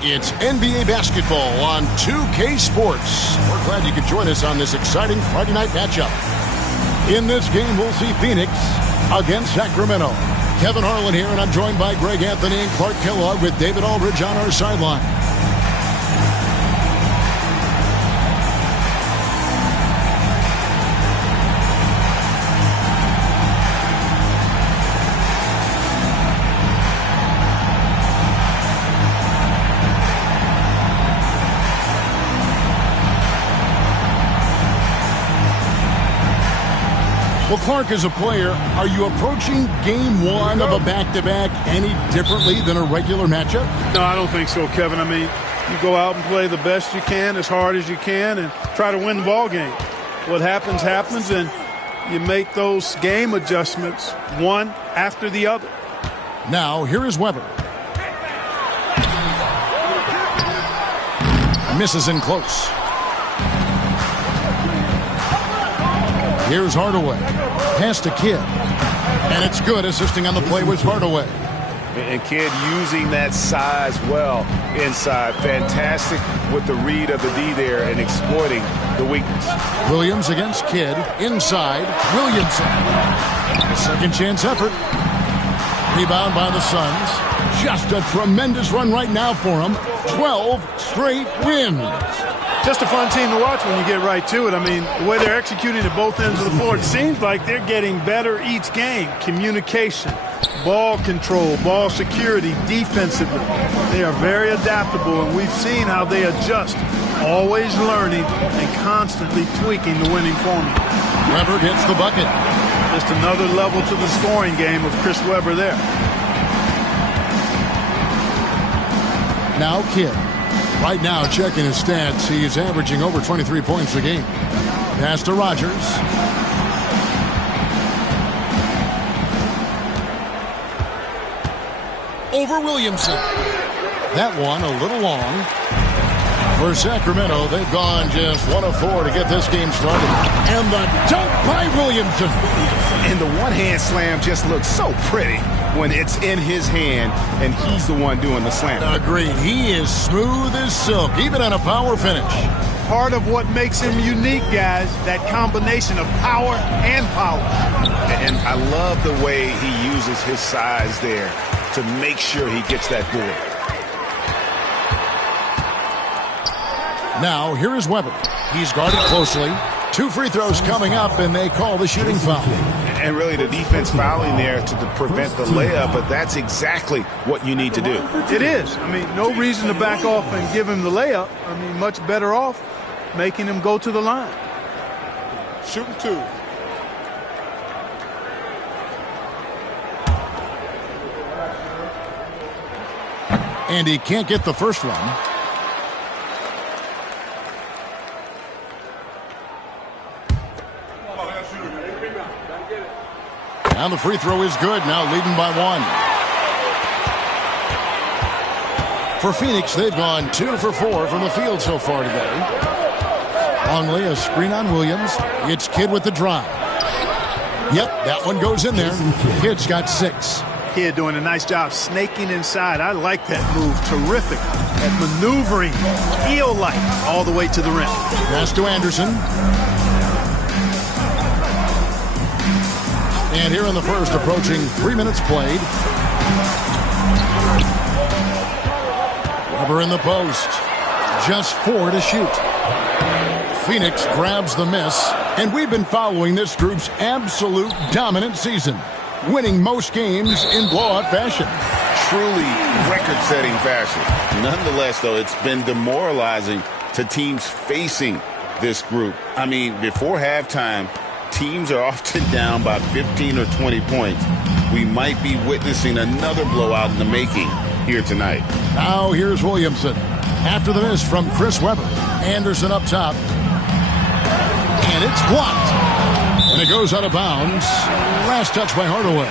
It's NBA basketball on 2K Sports. We're glad you could join us on this exciting Friday night matchup. In this game, we'll see Phoenix against Sacramento. Kevin Harlan here, and I'm joined by Greg Anthony and Clark Kellogg with David Aldridge on our sideline. Well, Clark, as a player, are you approaching game one of a back-to-back any differently than a regular matchup? No, I don't think so, Kevin. I mean, you go out and play the best you can, as hard as you can, and try to win the ball game. What happens, happens, and you make those game adjustments one after the other. Now, here is Weber. Misses in close. Here's Hardaway. Pass to Kidd. And it's good, assisting on the play with Hardaway. And Kidd using that size well inside. Fantastic with the read of the D there and exploiting the weakness. Williams against Kidd. Inside. Williamson. A second chance effort. Rebound by the Suns. Just a tremendous run right now for them. 12 straight wins. Just a fun team to watch when you get right to it. I mean, the way they're executing at both ends of the floor, it seems like they're getting better each game. Communication, ball control, ball security, defensively. They are very adaptable, and we've seen how they adjust, always learning and constantly tweaking the winning formula. Weber gets the bucket. Just another level to the scoring game of Chris Webber there. Now Kidd. Right now, checking his stats, he is averaging over 23 points a game. Pass to Rogers. Over Williamson. That one a little long. For Sacramento, they've gone just 1 of 4 to get this game started. And the dunk by Williamson. And the one-hand slam just looks so pretty when it's in his hand and he's the one doing the slam. Agreed. He is smooth as silk, even on a power finish. Part of what makes him unique, guys, that combination of power and power. And I love the way he uses his size there to make sure he gets that board. Now, here is Weber. He's guarded closely. 2 free throws coming up, and they call the shooting foul. And really the defense fouling there to prevent the layup, but that's exactly what you need to do. It is. I mean, no reason to back off and give him the layup. I mean, much better off making him go to the line. Shooting 2. And he can't get the first one. And the free throw is good, now leading by 1. For Phoenix, they've gone 2 for 4 from the field so far today. Longley, a screen on Williams. It's Kidd with the drive. Yep, that one goes in there. Kidd's got 6. Kidd doing a nice job snaking inside. I like that move. Terrific at maneuvering, eel-like, all the way to the rim. Pass to Anderson. And here in the first, approaching 3 minutes played. Weber in the post. Just 4 to shoot. Phoenix grabs the miss. And we've been following this group's absolute dominant season, winning most games in blowout fashion. Truly record-setting fashion. Nonetheless, though, it's been demoralizing to teams facing this group. I mean, before halftime, teams are often down by 15 or 20 points. We might be witnessing another blowout in the making here tonight. Now here's Williamson. After the miss from Chris Webber. Anderson up top. And it's blocked. And it goes out of bounds. Last touch by Hardaway.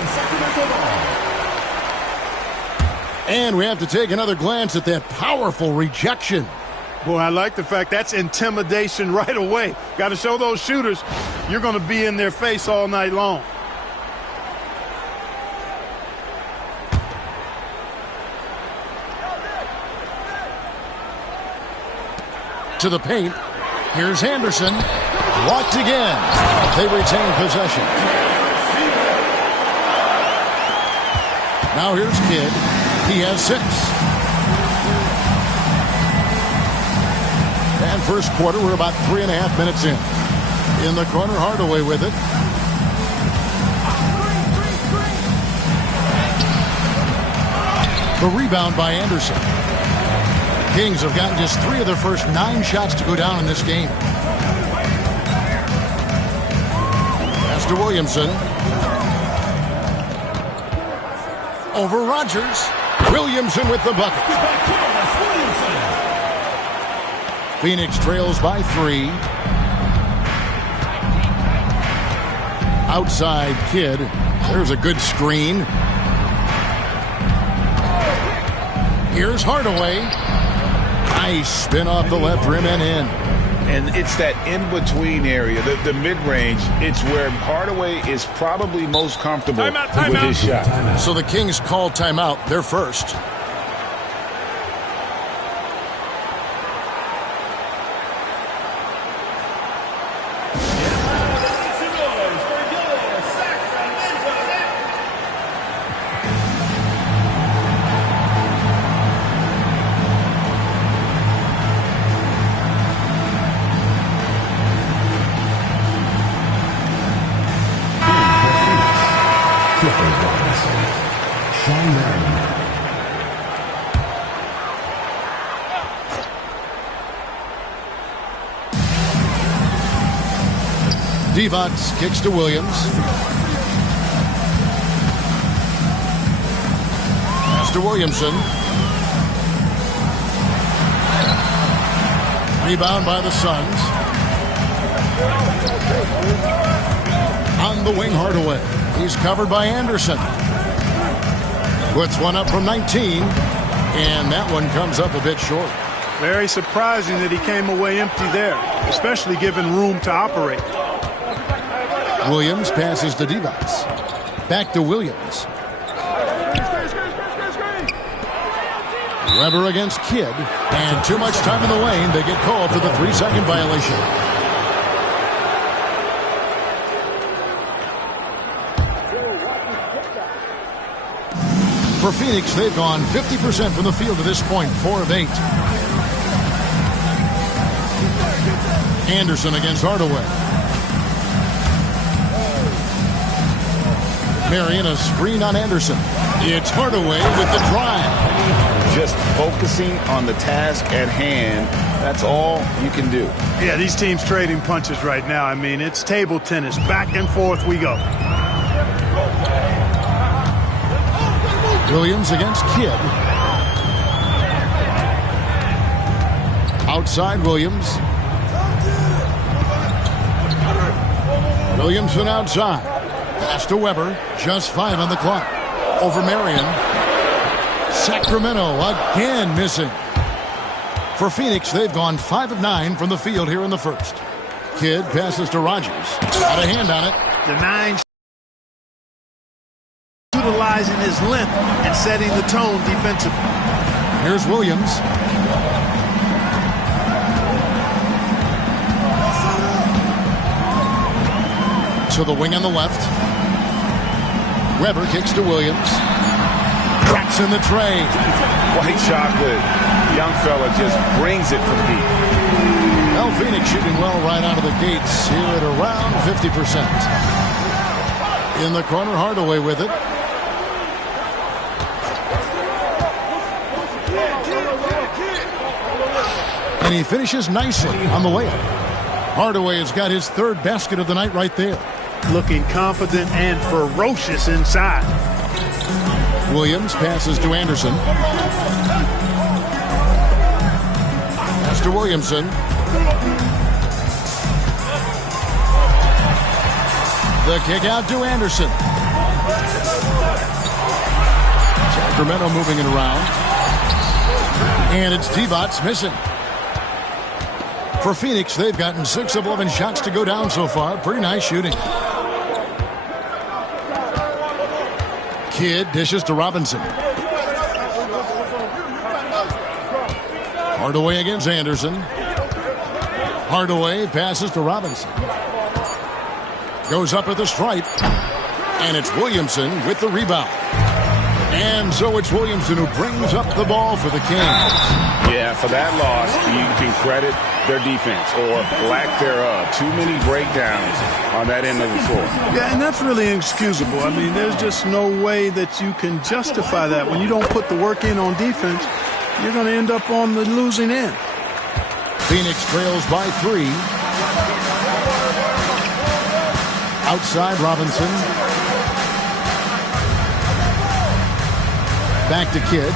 And we have to take another glance at that powerful rejection. Boy, I like the fact that's intimidation right away. Got to show those shooters you're going to be in their face all night long. To the paint. Here's Anderson. Blocked again. They retain possession. Now here's Kidd. He has 6. And first quarter, we're about 3.5 minutes in. In the corner, Hardaway with it. The rebound by Anderson. Kings have gotten just 3 of their first 9 shots to go down in this game. Pass to Williamson. Over Rodgers. Williamson with the bucket. Phoenix trails by 3. Outside Kidd. There's a good screen. Here's Hardaway. Nice spin off the left rim and in. And it's that in-between area, the mid-range. It's where Hardaway is probably most comfortable with his shot. So the Kings call timeout. They're first. Divac kicks to Williams. Pass to Williamson. Rebound by the Suns. On the wing, Hardaway. He's covered by Anderson. Puts one up from 19. And that one comes up a bit short. Very surprising that he came away empty there, especially given room to operate. Williams passes to Divac. Back to Williams. Weber against Kidd. And too much time in the lane. They get called for the 3-second violation. For Phoenix, they've gone 50% from the field to this point, 4 of 8. Anderson against Hardaway. Marion, a screen on Anderson. It's Hardaway with the drive. Just focusing on the task at hand. That's all you can do. Yeah, these teams trading punches right now. I mean, it's table tennis. Back and forth we go. Williams against Kidd. Outside Williams. Williamson outside. Pass to Weber. Just 5 on the clock. Over Marion. Sacramento again missing. For Phoenix, they've gone 5 of 9 from the field here in the first. Kidd passes to Rodgers. Got a hand on it. The 9 utilizing his length and setting the tone defensively. Here's Williams. To the wing on the left. Weber kicks to Williams. Cracks in the tray. White chocolate. Young fella just brings it from deep. Well, Phoenix shooting well right out of the gates here at around 50%. In the corner, Hardaway with it. And he finishes nicely on the layup. Hardaway has got his 3rd basket of the night right there. Looking confident and ferocious inside. Williams passes to Anderson. Pass to Williamson. The kick out to Anderson. Sacramento moving it around. And it's Divac missing. For Phoenix, they've gotten 6 of 11 shots to go down so far. Pretty nice shooting. Kidd dishes to Robinson. Hardaway against Anderson. Hardaway passes to Robinson. Goes up at the stripe. And it's Williamson with the rebound. And so it's Williamson who brings up the ball for the Kings. Yeah, for that loss, you can credit their defense or lack thereof. Too many breakdowns on that end of the floor. Yeah, and that's really inexcusable. I mean, there's just no way that you can justify that. When you don't put the work in on defense, you're going to end up on the losing end. Phoenix trails by 3. Outside Robinson. Back to Kidd.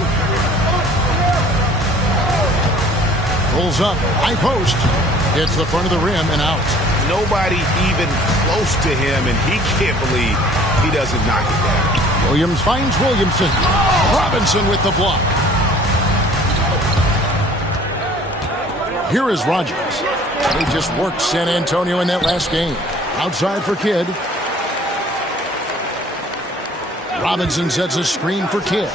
Pulls up. High post. Hits the front of the rim and out. Nobody even close to him, and he can't believe he doesn't knock it down. Williams finds Williamson. Robinson with the block. Here is Rogers. He just worked San Antonio in that last game. Outside for Kidd. Robinson sets a screen for Kidd.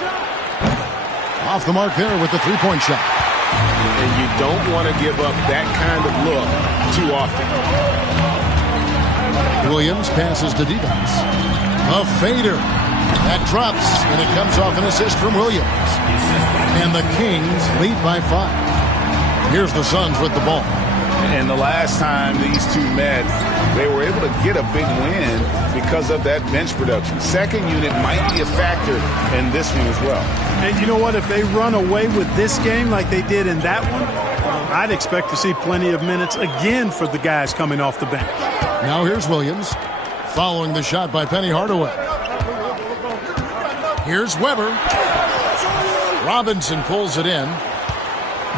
Off the mark there with the three-point shot. And you don't want to give up that kind of look too often. Williams passes to defense. A fader. That drops, and it comes off an assist from Williams. And the Kings lead by 5. Here's the Suns with the ball. And the last time these two met, they were able to get a big win because of that bench production. Second unit might be a factor in this one as well. And you know what? If they run away with this game like they did in that one, I'd expect to see plenty of minutes again for the guys coming off the bench. Now here's Williams following the shot by Penny Hardaway. Here's Weber. Robinson pulls it in.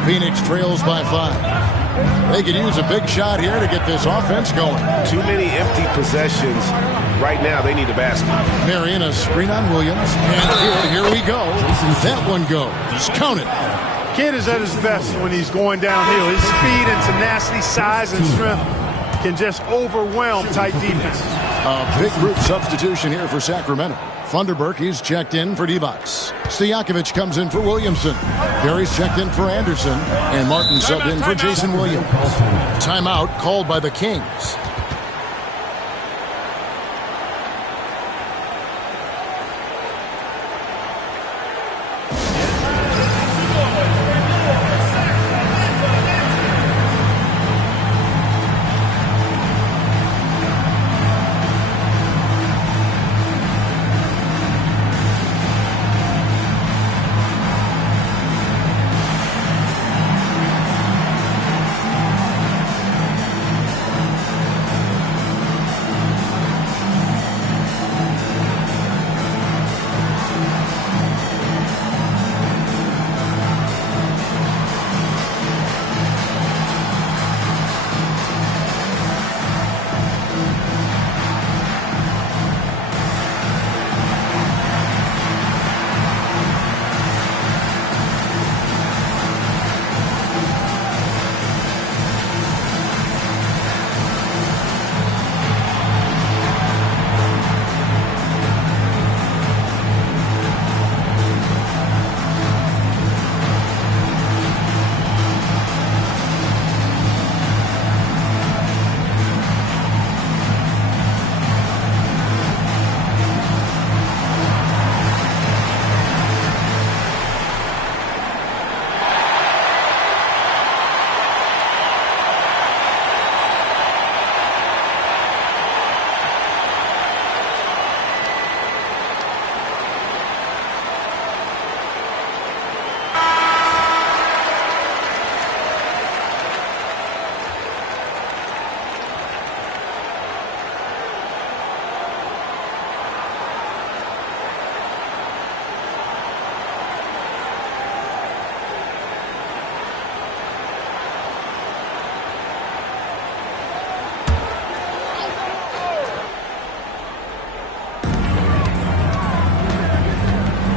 Phoenix trails by 5. They could use a big shot here to get this offense going. Too many empty possessions. Right now, they need a basket. Marion, a screen on Williams. And here we go. That one goes. Count it. Kidd is at his best when he's going downhill. His speed and tenacity, size, and strength can just overwhelm tight defense. A big group substitution here for Sacramento. Funderburk, he's checked in for Divac. Stojakovic comes in for Williamson. Barry's checked in for Anderson. And Martin subbed in for Jason Williams. Timeout called by the Kings.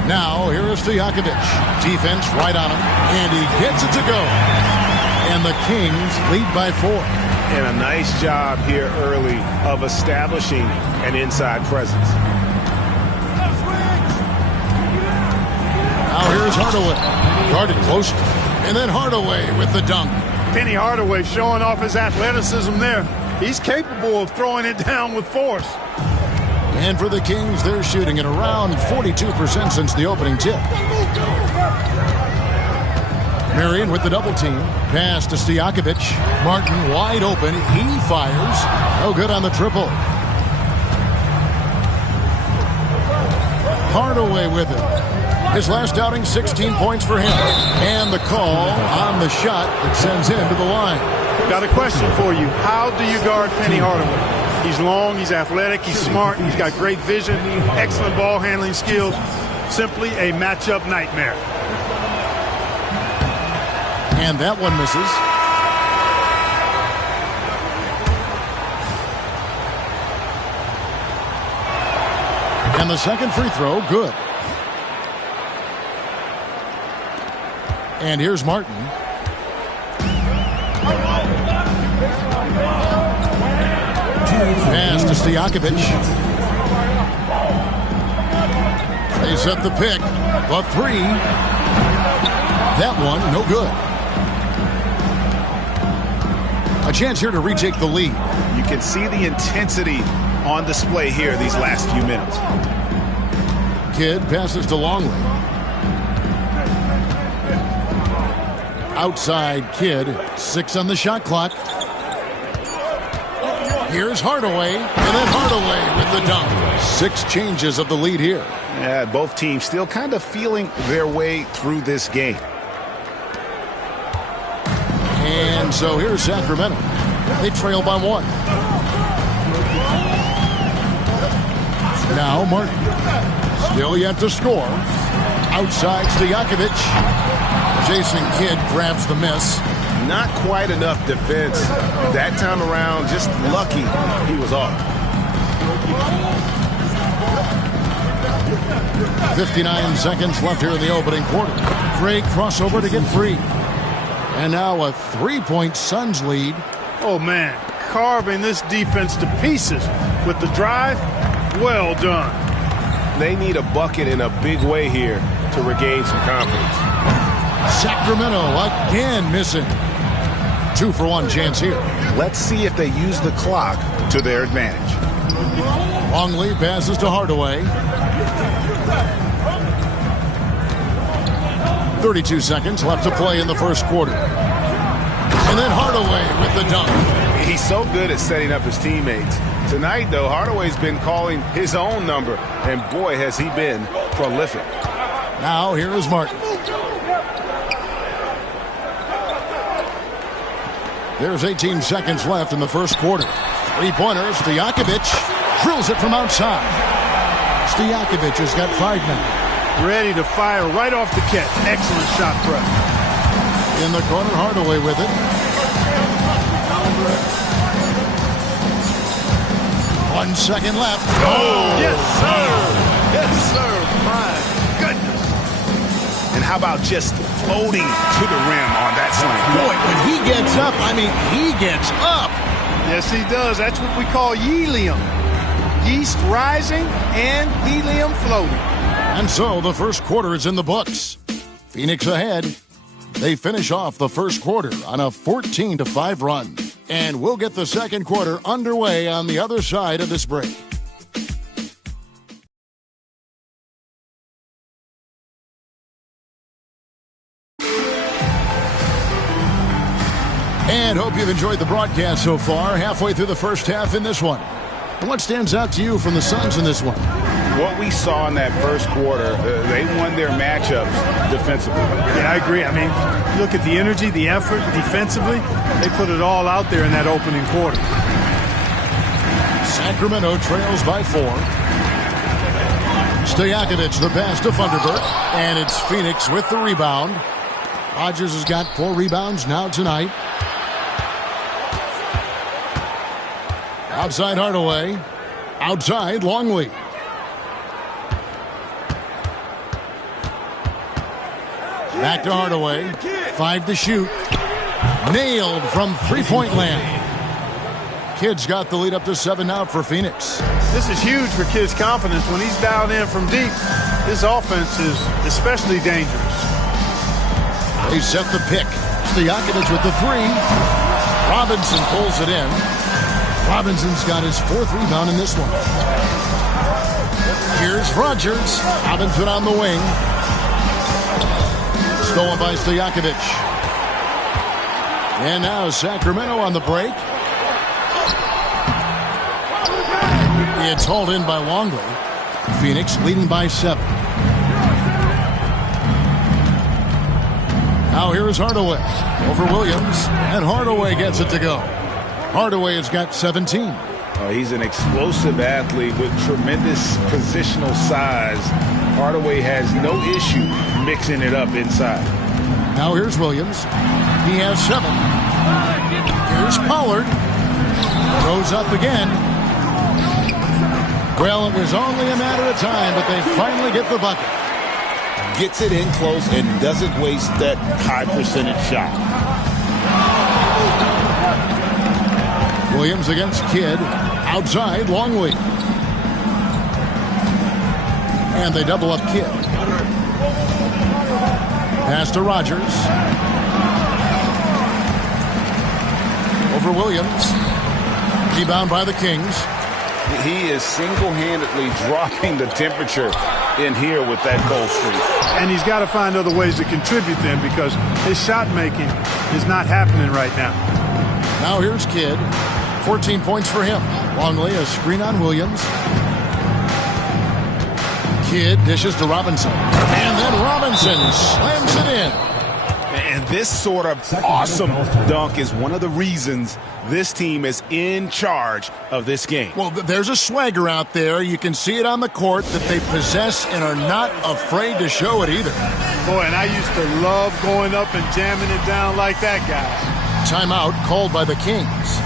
Now, here is Stojakovic. Defense right on him, and he gets it to go. And the Kings lead by 4. And a nice job here early of establishing an inside presence. Now here's Hardaway. Guarded close. And then Hardaway with the dunk. Penny Hardaway showing off his athleticism there. He's capable of throwing it down with force. And for the Kings, they're shooting at around 42% since the opening tip. Marion with the double team. Pass to Stojakovic. Martin wide open. He fires. No good on the triple. Hardaway with it. His last outing, 16 points for him. And the call on the shot that sends him to the line. Got a question for you. How do you guard Penny Hardaway? He's long, he's athletic, he's smart, he's got great vision, excellent ball handling skills. Simply a matchup nightmare. And that one misses. And the second free throw, good. And here's Martin. Pass to Stojakovic. They set the pick. The three. That one, no good. A chance here to retake the lead. You can see the intensity on display here these last few minutes. Kidd passes to Longley. Outside Kidd. 6 on the shot clock. Here's Hardaway, and then Hardaway with the dunk. 6 changes of the lead here. Yeah, both teams still kind of feeling their way through this game. And so here's Sacramento. They trail by 1. Now Martin. Still yet to score. Outside Stojakovic. Jason Kidd grabs the miss. Not quite enough defense that time around. Just lucky he was off. 59 seconds left here in the opening quarter. Great crossover to get free. And now a 3-point Suns lead. Oh, man, carving this defense to pieces with the drive. Well done. They need a bucket in a big way here to regain some confidence. Sacramento again missing. 2-for-1 chance here. Let's see if they use the clock to their advantage. Longley passes to Hardaway. 32 seconds left to play in the first quarter. And then Hardaway with the dunk. He's so good at setting up his teammates. Tonight, though, Hardaway's been calling his own number, and boy, has he been prolific. Now here is Martin. There's 18 seconds left in the first quarter. 3-pointer, Stojakovic drills it from outside. Stojakovic has got 5 now. Ready to fire right off the catch. Excellent shot prep. In the corner, Hardaway with it. 1 second left. Oh, yes, sir. Yes, sir. My goodness. And how about just floating to the rim on that slam? Boy, when he gets up, I mean, he gets up. Yes, he does. That's what we call helium. Yeast rising and helium floating. And so the first quarter is in the books. Phoenix ahead. They finish off the first quarter on a 14-5 run. And we'll get the second quarter underway on the other side of this break. And hope you've enjoyed the broadcast so far. Halfway through the first half in this one. And what stands out to you from the Suns in this one? What we saw in that first quarter, they won their matchups defensively. Yeah, I agree. I mean, look at the energy, the effort defensively. They put it all out there in that opening quarter. Sacramento trails by 4. Stojakovic the pass to Thunderbird. And it's Phoenix with the rebound. Rodgers has got 4 rebounds now tonight. Outside Hardaway. Outside Longley. Back to Hardaway. 5 to shoot. Nailed from three-point land. Kidd's got the lead up to 7 now for Phoenix. This is huge for Kidd's confidence. When he's dialed in from deep, his offense is especially dangerous. They set the pick. Stojakovic with the three. Robinson pulls it in. Robinson's got his 4th rebound in this one. Here's Rogers. Robinson on the wing. Stolen by Stojakovic. And now Sacramento on the break. It's hauled in by Longley. Phoenix leading by 7. Now here's Hardaway over Williams, and Hardaway gets it to go. Hardaway has got 17. He's an explosive athlete with tremendous positional size. Hardaway has no issue mixing it up inside. Now here's Williams. He has 7. Here's Pollard. Goes up again. Well, it was only a matter of time, but they finally get the bucket. Gets it in close and doesn't waste that high percentage shot. Williams against Kidd. Outside, Longley. And they double up Kidd. Pass to Rogers. Over Williams. Rebound by the Kings. He is single-handedly dropping the temperature in here with that goal streak. And he's got to find other ways to contribute then, because his shot making is not happening right now. Now here's Kidd. 14 points for him. Longley, a screen on Williams. Kidd dishes to Robinson. And then Robinson slams it in. And this sort of awesome dunk is one of the reasons this team is in charge of this game. Well, there's a swagger out there. You can see it on the court that they possess and are not afraid to show it either. Boy, and I used to love going up and jamming it down like that, guys. Timeout called by the Kings.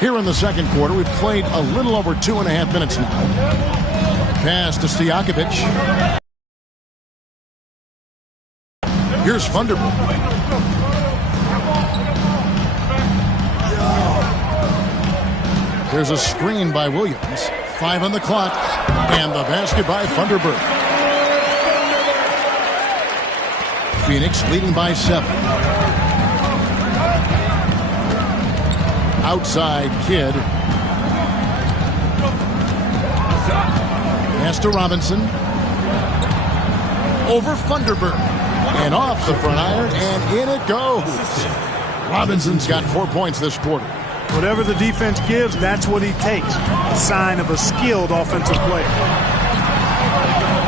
Here in the second quarter, we've played a little over 2.5 minutes now. Pass to Stojakovic. Here's Vanderbilt. There's a screen by Williams. 5 on the clock. And the basket by Vanderbilt. Phoenix leading by 7. Outside, Kidd. Pass to Robinson. Over Vanderbilt. And off the front iron, and in it goes. Robinson's got 4 points this quarter. Whatever the defense gives, that's what he takes. A sign of a skilled offensive player.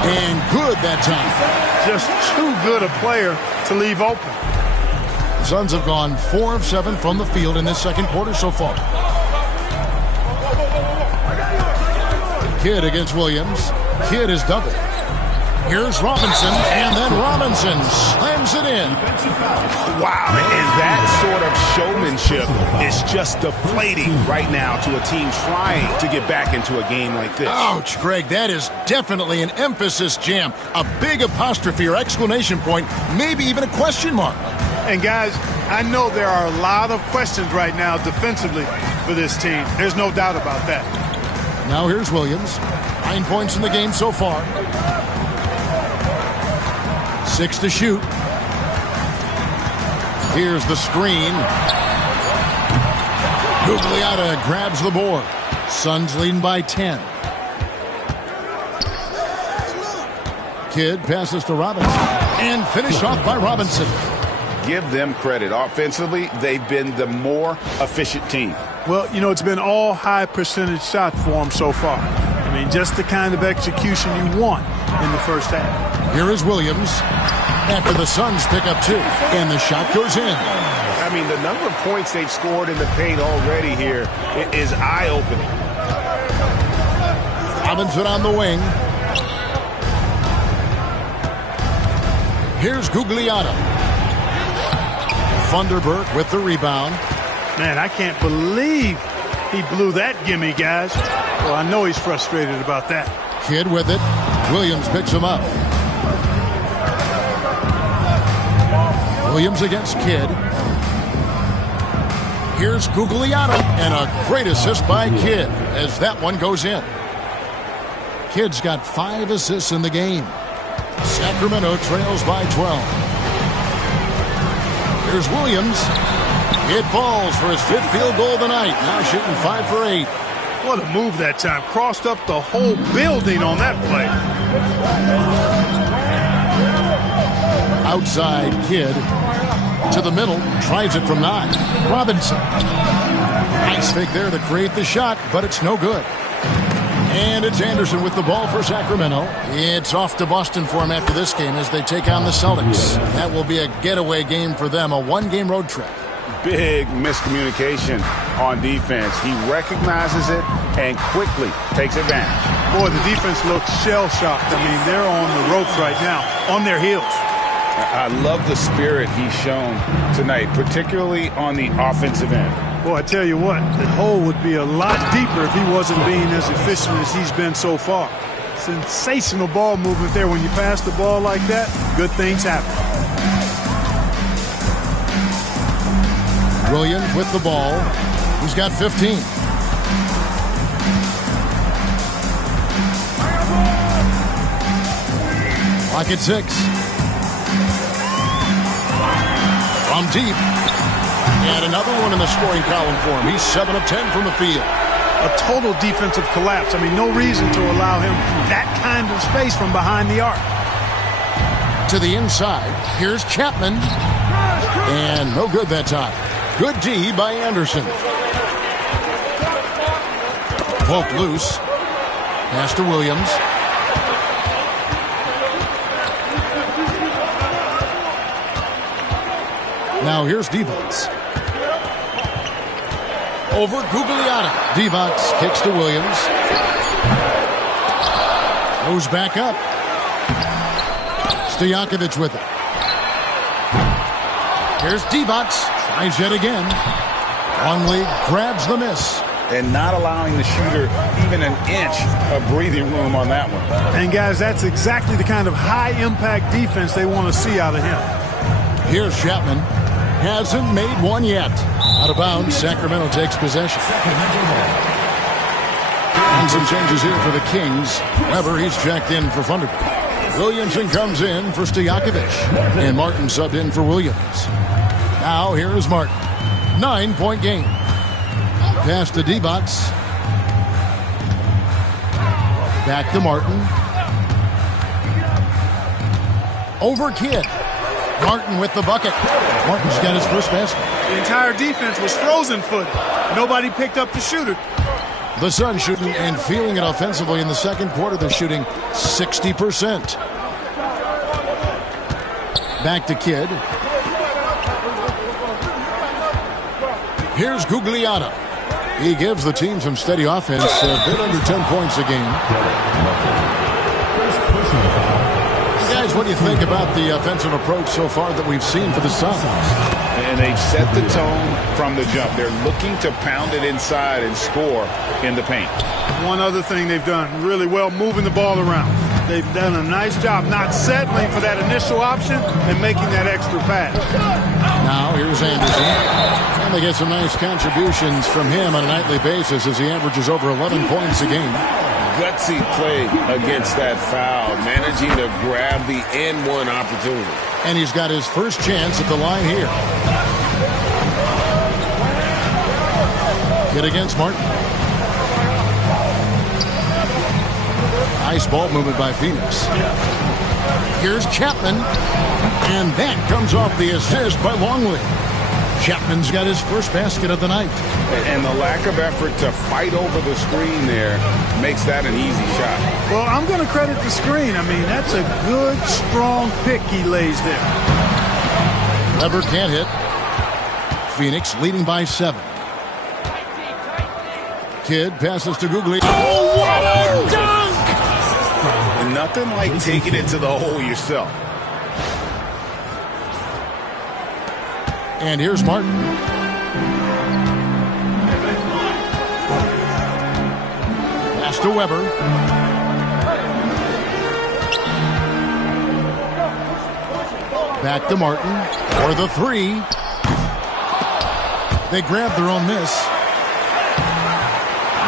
And good that time. Just too good a player to leave open. Suns have gone 4 of 7 from the field in this second quarter so far. Kidd against Williams. Kidd is doubled. Here's Robinson, and then Robinson slams it in. Wow, and that sort of showmanship is just deflating right now to a team trying to get back into a game like this. Ouch, Greg, that is definitely an emphasis jam. A big apostrophe or exclamation point, maybe even a question mark. And guys, I know there are a lot of questions right now defensively for this team. There's no doubt about that. Now here's Williams. 9 points in the game so far. 6 to shoot. Here's the screen. Gugliotta grabs the board. Suns leading by 10. Kidd passes to Robinson. And finished off by Robinson. Give them credit. Offensively, they've been the more efficient team. Well, you know, it's been all high percentage shot for them so far. I mean, just the kind of execution you want in the first half. Here is Williams after the Suns pick up 2. And the shot goes in. I mean, the number of points they've scored in the paint already here is eye-opening. Robinson on the wing. Here's Gugliotta. Funderburk with the rebound. Man, I can't believe he blew that gimme, guys. Well, I know he's frustrated about that. Kidd with it. Williams picks him up. Williams against Kidd. Here's Gugliotta, and a great assist by Kidd as that one goes in. Kidd's got 5 assists in the game. Sacramento trails by 12. Here's Williams. It falls for his 5th field goal of the night. Now shooting 5 for 8. What a move that time. Crossed up the whole building on that play. Outside Kidd to the middle. Tries it from 9. Robinson. Nice fake there to create the shot, but it's no good. And it's Anderson with the ball for Sacramento. It's off to Boston for him after this game as they take on the Celtics. That will be a getaway game for them, a 1-game road trip. Big miscommunication on defense. He recognizes it and quickly takes advantage. Boy, the defense looks shell-shocked. I mean, they're on the ropes right now, on their heels. I love the spirit he's shown tonight, particularly on the offensive end. Boy, I tell you what, the hole would be a lot deeper if he wasn't being as efficient as he's been so far. Sensational ball movement there. When you pass the ball like that, good things happen. Williams with the ball. He's got 15. Clock at 6. From deep. And another one in the scoring column for him. He's 7 of 10 from the field. A total defensive collapse. I mean, no reason to allow him that kind of space from behind the arc. To the inside. Here's Chapman. And no good that time. Good D by Anderson. Volk loose. Pass to Williams. Now here's Divac. Over Gugliotta. Divac kicks to Williams. Goes back up. Stojakovic with it. Here's Divac. Tries yet again. Longley grabs the miss. And not allowing the shooter even an inch of breathing room on that one. And guys, that's exactly the kind of high-impact defense they want to see out of him. Here's Chapman. Hasn't made one yet. Out of bounds, Sacramento takes possession. And some changes here for the Kings. Weber, he's checked in for Funderburk. Williamson comes in for Stojakovic. And Martin subbed in for Williams. Now here is Martin. 9-point game. Pass to Divac. Back to Martin. Over Kidd. Martin with the bucket. Martin's got his first basket. The entire defense was frozen-footed. Nobody picked up the shooter. The Suns shooting and feeling it offensively in the second quarter. They're shooting 60%. Back to Kidd. Here's Gugliotta. He gives the team some steady offense, a bit under 10 points a game. Guys, what do you think about the offensive approach so far that we've seen for the Suns? And they've set the tone from the jump. They're looking to pound it inside and score in the paint. One other thing they've done really well, moving the ball around. They've done a nice job not settling for that initial option and making that extra pass. Now here's Anderson. And they get some nice contributions from him on a nightly basis as he averages over 11 points a game. Gutsy play against that foul, managing to grab the N1 opportunity. And he's got his first chance at the line here. Hit against Martin. Nice ball movement by Phoenix. Here's Chapman. And that comes off the assist by Longley. Chapman's got his first basket of the night. And the lack of effort to fight over the screen there makes that an easy shot. Well, I'm going to credit the screen. I mean, that's a good, strong pick he lays there. Weber can't hit. Phoenix leading by 7. Kidd passes to Googly. Oh, what a dunk! And nothing like taking it to the hole yourself. And here's Martin. Pass to Weber. Back to Martin for the 3. They grab their own miss.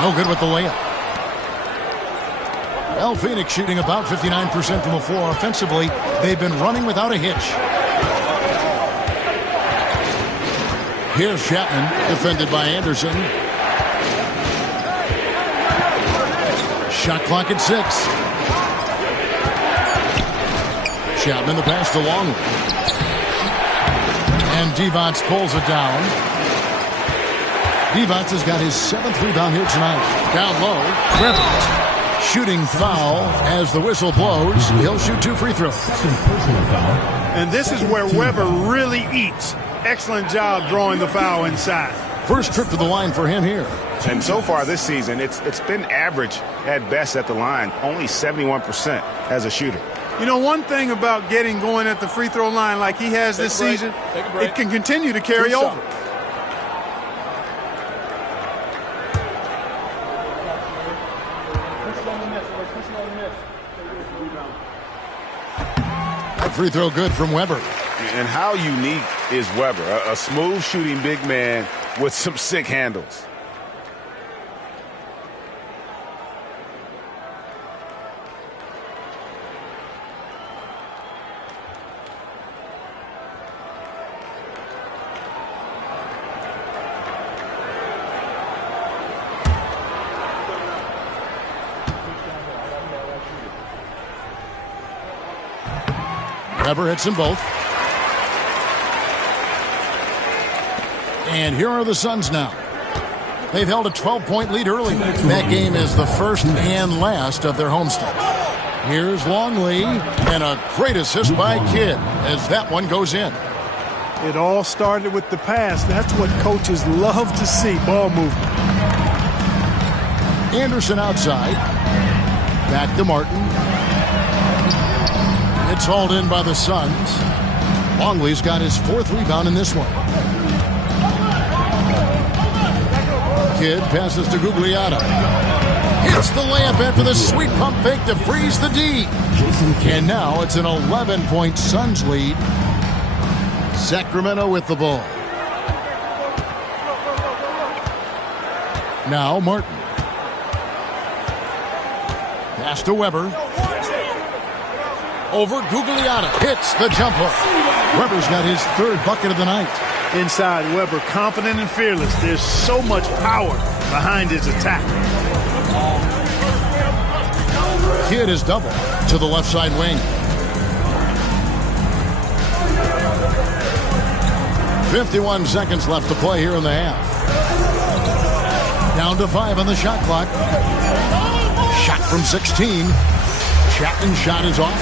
No good with the layup. Well, Phoenix shooting about 59% from the floor offensively. They've been running without a hitch. Here's Chapman, defended by Anderson. Shot clock at 6. Chapman the pass to Longley. And Devonts pulls it down. Devonts has got his 7th rebound here tonight. Down low. Weber. Shooting foul as the whistle blows. He'll shoot 2 free throws. And this is where Weber really eats. Excellent job drawing the foul inside. First trip to the line for him here. And so far this season, it's been average at best at the line. Only 71% as a shooter. You know, one thing about getting going at the free throw line like he has this season, it can continue to carry over. That free throw good from Weber. And how unique is Weber? A smooth shooting big man with some sick handles. Weber hits them both. And here are the Suns now. They've held a 12-point lead early. That game is the first and last of their homestand. Here's Longley, and a great assist by Kidd as that one goes in. It all started with the pass. That's what coaches love to see, ball movement. Anderson outside. Back to Martin. It's hauled in by the Suns. Longley's got his 4th rebound in this one. Kidd passes to Gugliotta. Hits the layup after the sweet pump fake to freeze the D. And now it's an 11-point Suns lead. Sacramento with the ball. Now Martin. Pass to Weber. Over Gugliotta. Hits the jumper. Weber's got his 3rd bucket of the night. Inside, Weber confident and fearless. There's so much power behind his attack. Kidd is double to the left side wing. 51 seconds left to play here in the half. Down to 5 on the shot clock. Shot from 16. Chapman's shot is off.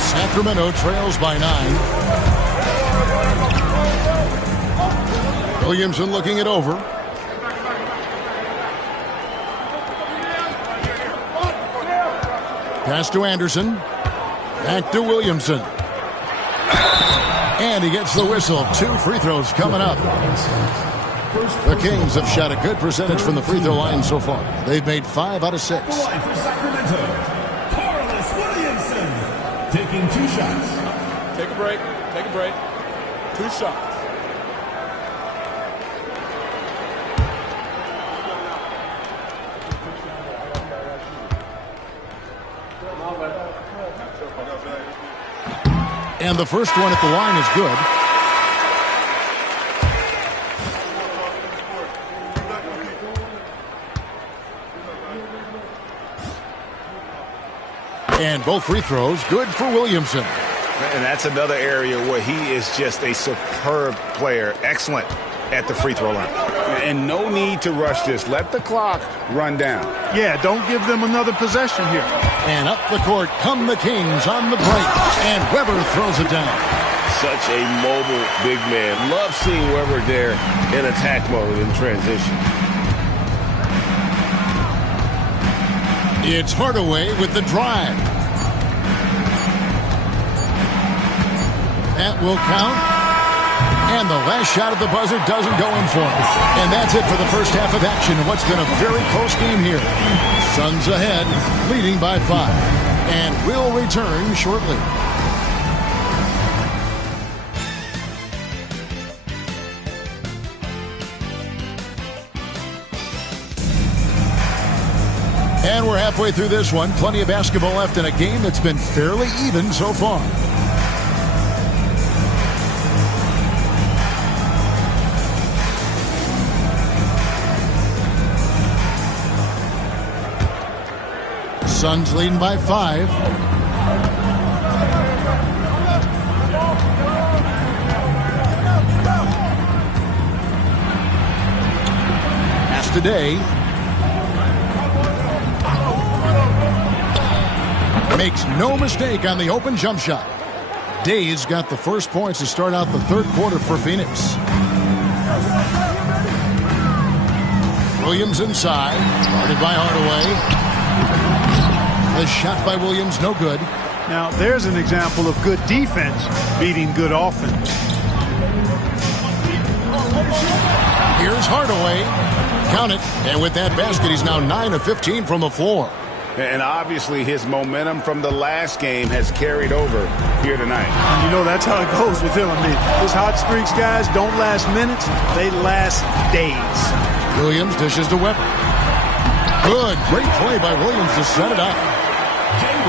Sacramento trails by 9. Williamson looking it over. Pass to Anderson. Back to Williamson. And he gets the whistle. 2 free throws coming up. The Kings have shot a good percentage from the free throw line so far. They've made 5 out of 6. For Sacramento, Carlos Williamson taking 2 shots. Take a break. Take a break. 2 shots. And the first one at the line is good. And both free throws good for Williamson. And that's another area where he is just a superb player. Excellent at the free throw line. And no need to rush this. Let the clock run down. Yeah, don't give them another possession here. And up the court come the Kings on the break. And Weber throws it down. such a mobile big man. Love seeing Webber there in attack mode in transition. It's Hardaway with the drive. That will count. And the last shot at the buzzer doesn't go in for him. And that's it for the first half of action in what's been a very close game here. Suns ahead, leading by 5. And will return shortly. And we're halfway through this one. Plenty of basketball left in a game that's been fairly even so far. Suns leading by 5. Pass today. Makes no mistake on the open jump shot. Day's got the first points to start out the third quarter for Phoenix. Williams inside. Guarded by Hardaway. The shot by Williams, no good. Now, there's an example of good defense beating good offense. Here's Hardaway. Count it. And with that basket, he's now 9 of 15 from the floor. And obviously his momentum from the last game has carried over here tonight. And you know that's how it goes with him. I mean, his hot streaks, guys, don't last minutes. They last days. Williams dishes to Webber. Good. Great play by Williams to set it up.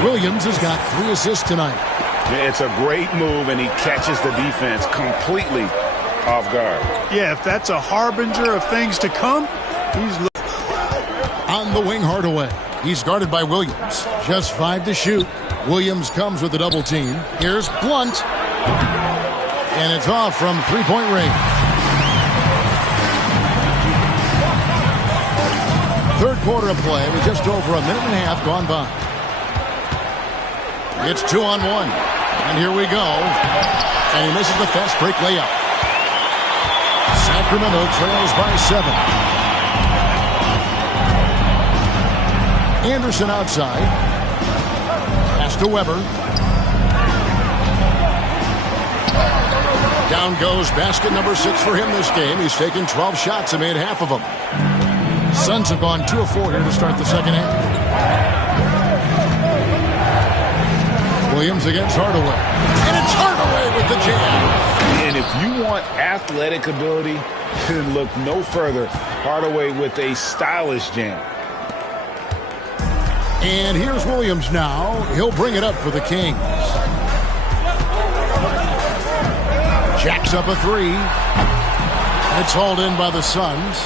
Williams has got 3 assists tonight. It's a great move, and he catches the defense completely off guard. Yeah, if that's a harbinger of things to come, he's on the wing. Hardaway. He's guarded by Williams. Just 5 to shoot. Williams comes with the double team. Here's Blunt. And it's off from three-point range. Third quarter of play with just over a minute and a half gone by. It's 2-on-1. And here we go. And he misses the fast break layup. Sacramento trails by 7. Anderson outside. Pass to Webber. Down goes basket number 6 for him this game. He's taken 12 shots and made half of them. Suns have gone 2 of 4 here to start the second half. Williams against Hardaway. And it's Hardaway with the jam. And if you want athletic ability, then look no further. Hardaway with a stylish jam. And here's Williams now. He'll bring it up for the Kings. Jacks up a 3. It's hauled in by the Suns.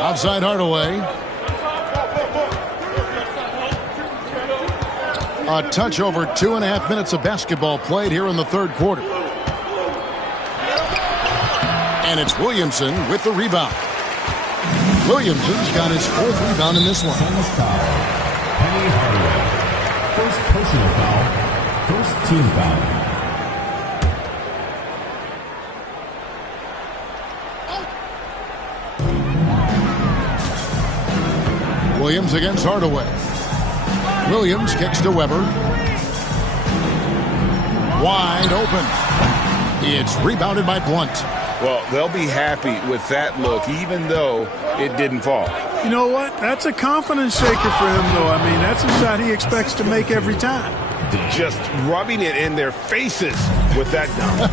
Outside Hardaway. A touch over 2.5 minutes of basketball played here in the third quarter. And it's Williamson with the rebound. Williamson's got his 4th rebound in this one. Penny Hardaway. First personal foul. First team foul. Williams against Hardaway. Williams kicks to Webber. Wide open. It's rebounded by Blunt. Well, they'll be happy with that look, even though it didn't fall. You know what? That's a confidence shaker for him, though. I mean, that's a shot he expects to make every time. Just rubbing it in their faces with that dunk.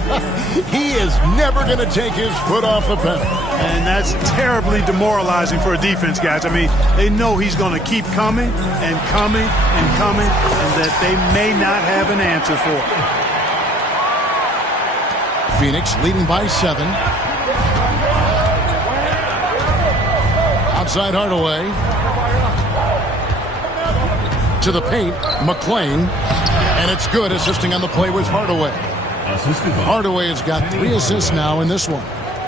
He is never going to take his foot off the pedal. And that's terribly demoralizing for a defense, guys. I mean, they know he's going to keep coming and coming and coming, and that they may not have an answer for it. Phoenix leading by 7. Outside Hardaway. To the paint, McClain. And it's good, assisting on the play with Hardaway. Hardaway has got 3 assists now in this one.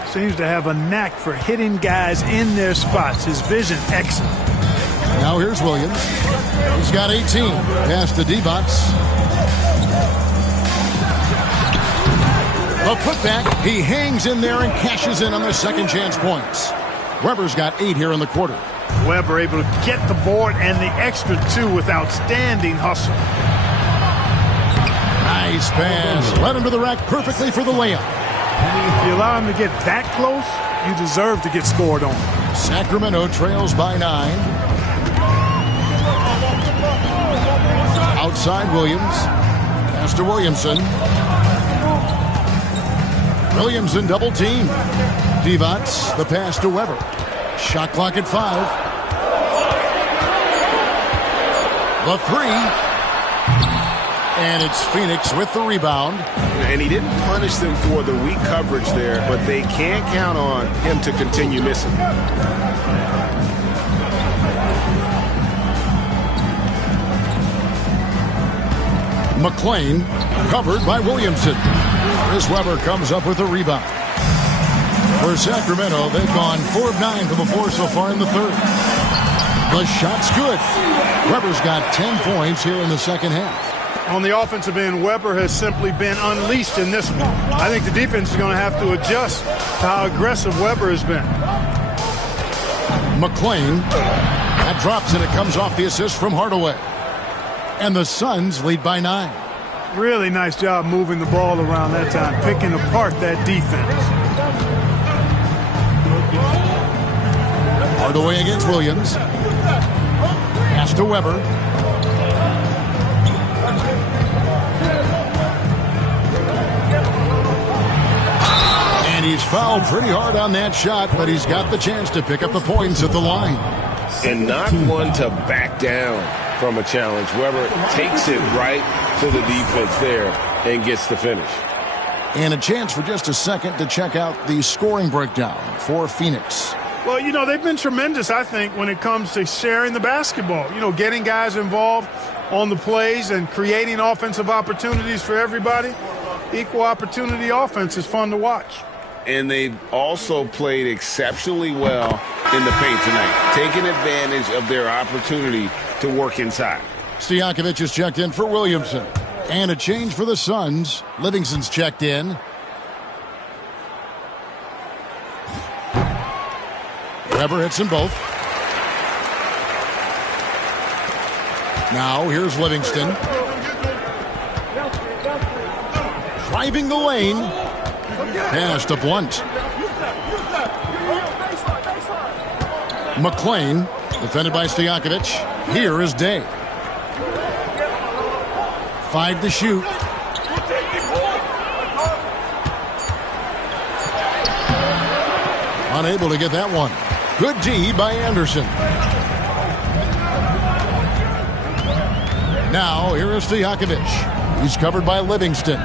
Seems to have a knack for hitting guys in their spots. His vision, excellent. Now here's Williams. He's got 18. Pass to D-Bots. The putback, he hangs in there and cashes in on the second chance points. Weber's got 8 here in the quarter. Weber able to get the board and the extra 2 with outstanding hustle. Nice pass. Led him to the rack perfectly for the layup. If you allow him to get that close, you deserve to get scored on. Sacramento trails by 9. Outside Williams. Pass to Williamson. Williamson double team. Divac, the pass to Weber. Shot clock at 5. The 3. And it's Phoenix with the rebound. And he didn't punish them for the weak coverage there, but they can't count on him to continue missing. McClain covered by Williamson. Chris Weber comes up with a rebound. For Sacramento, they've gone 4 of 9 from the floor so far in the third. The shot's good. Weber's got 10 points here in the second half. On the offensive end, Weber has simply been unleashed in this one. I think the defense is going to have to adjust to how aggressive Weber has been. McClain. That drops and it comes off the assist from Hardaway. And the Suns lead by 9. Really nice job moving the ball around that time, picking apart that defense. Hardaway against Williams. Pass to Weber. And he's fouled pretty hard on that shot, but he's got the chance to pick up the points at the line. And not one to back down from a challenge. Weber takes it right to the defense there and gets the finish. And a chance for just a second to check out the scoring breakdown for Phoenix. Well, you know, they've been tremendous, I think, when it comes to sharing the basketball. You know, getting guys involved on the plays and creating offensive opportunities for everybody. Equal opportunity offense is fun to watch. And they've also played exceptionally well in the paint tonight, taking advantage of their opportunity to work inside. Stojakovic is checked in for Williamson. And a change for the Suns. Livingston's checked in. Weber hits them both. Now here's Livingston. Driving the lane. Pass to Blunt. McClain, defended by Stojakovic. Here is Day. 5 to shoot. Unable to get that one. Good D by Anderson. Now here is Stojakovic. He's covered by Livingston.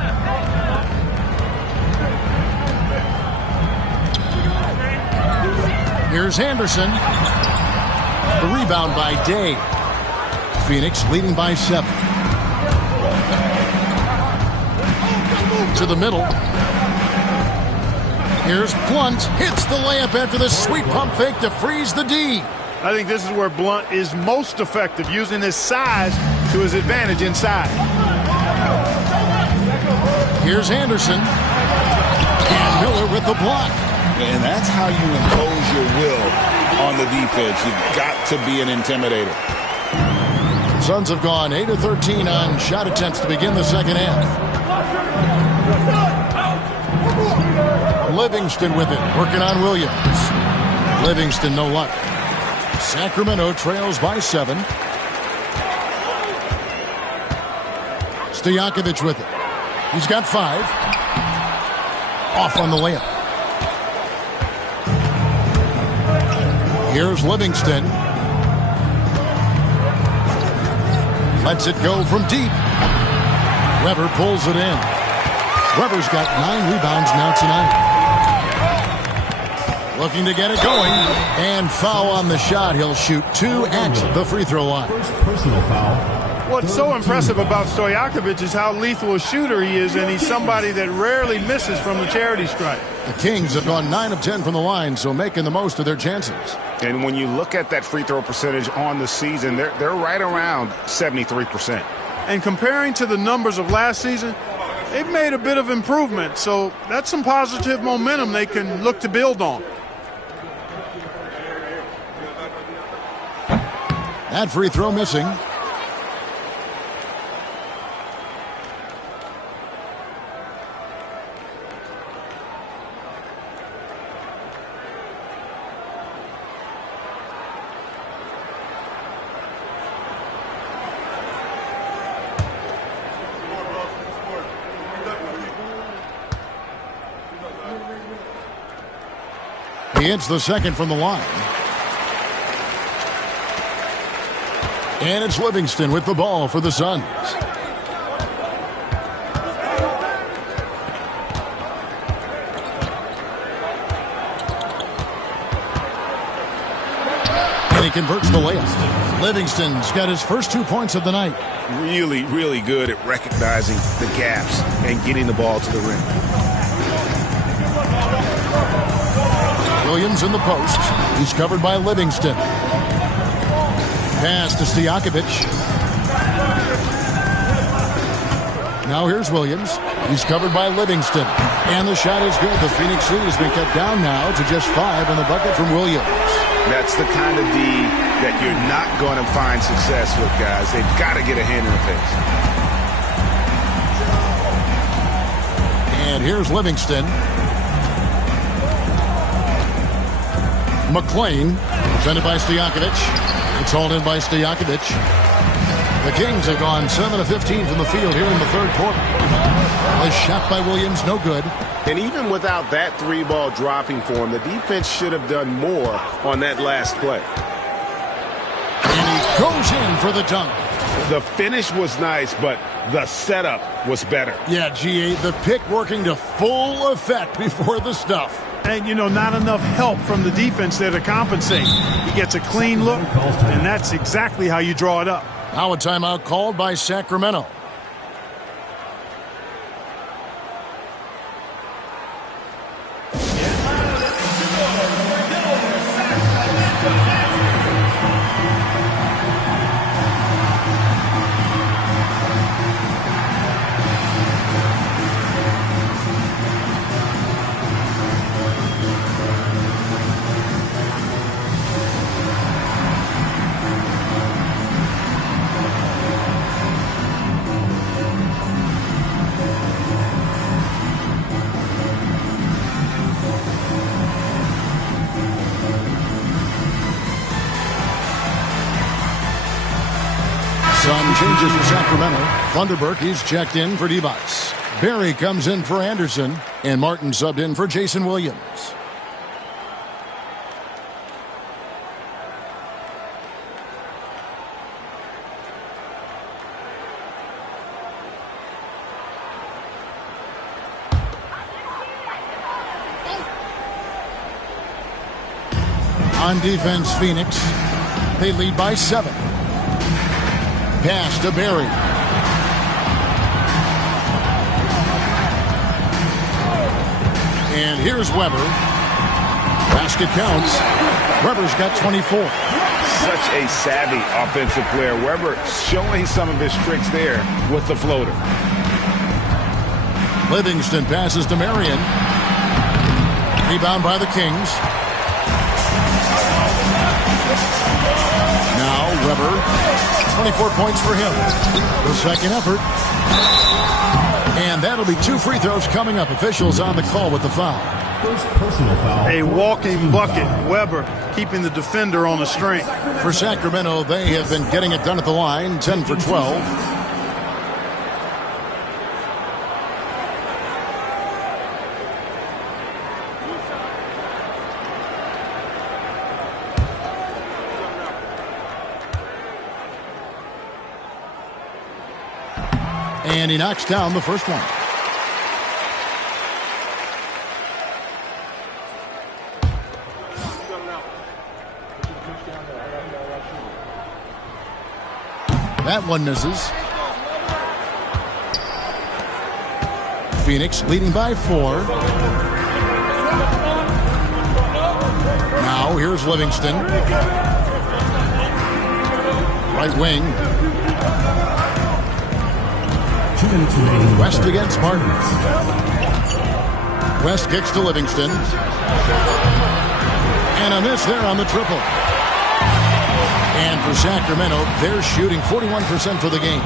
Here's Anderson. The rebound by Day. Phoenix leading by 7. To the middle. Here's Blunt. Hits the layup after the sweet pump fake to freeze the D. I think this is where Blunt is most effective, using his size to his advantage inside. Here's Anderson. And Miller with the block. And that's how you impose your will on the defense. You've got to be an intimidator. Suns have gone 8 of 13 on shot attempts to begin the second half. Livingston with it, working on Williams. Livingston, no luck. Sacramento trails by 7. Stojakovic with it. He's got 5. Off on the layup. Here's Livingston. Lets it go from deep. Weber pulls it in. Weber's got 9 rebounds now tonight. Looking to get it going. And foul on the shot. He'll shoot 2 at the free throw line. First personal foul. What's so impressive about Stojakovic is how lethal a shooter he is, and he's somebody that rarely misses from the charity stripe. The Kings have gone 9 of 10 from the line, so making the most of their chances. And when you look at that free throw percentage on the season, they're right around 73%. And comparing to the numbers of last season, they've made a bit of improvement, so that's some positive momentum they can look to build on. That free throw missing. He hits the second from the line. And it's Livingston with the ball for the Suns. And he converts the layup. Livingston's got his first 2 points of the night. Really, really good at recognizing the gaps and getting the ball to the rim. Williams in the post. He's covered by Livingston. Pass to Stojakovic. Now here's Williams. He's covered by Livingston. And the shot is good. The Phoenix lead has been cut down now to just 5 in the bucket from Williams. That's the kind of D that you're not going to find success with, guys. They've got to get a hand in the face. And here's Livingston. McClain, defended by Stojakovic. It's hauled in by Stojakovic. The Kings have gone 7 of 15 from the field here in the third quarter. A shot by Williams, no good. And even without that 3-ball dropping for him, the defense should have done more on that last play. And he goes in for the dunk. The finish was nice, but the setup was better. Yeah, GA, the pick working to full effect before the stuff. And, you know, not enough help from the defense there to compensate. He gets a clean look, and that's exactly how you draw it up. Now a timeout called by Sacramento. Sun changes for Sacramento. Thunderberg, he's checked in for Device. Barry comes in for Anderson. And Martin subbed in for Jason Williams. On defense, Phoenix. They lead by 7. Pass to Barry. And here's Weber. Basket counts. Weber's got 24. Such a savvy offensive player. Weber showing some of his tricks there with the floater. Livingston passes to Marion. Rebound by the Kings. Now Weber. 24 points for him. The second effort. And that'll be 2 free throws coming up. Officials on the call with the foul. First personal foul. A walking bucket. Weber keeping the defender on the string. For Sacramento, they have been getting it done at the line. 10 for 12. And he knocks down the first one. That one misses. Phoenix leading by 4. Now here's Livingston. Right wing. 2 minutes remaining. West against Martin. West kicks to Livingston. And a miss there on the triple. And for Sacramento, they're shooting 41% for the game.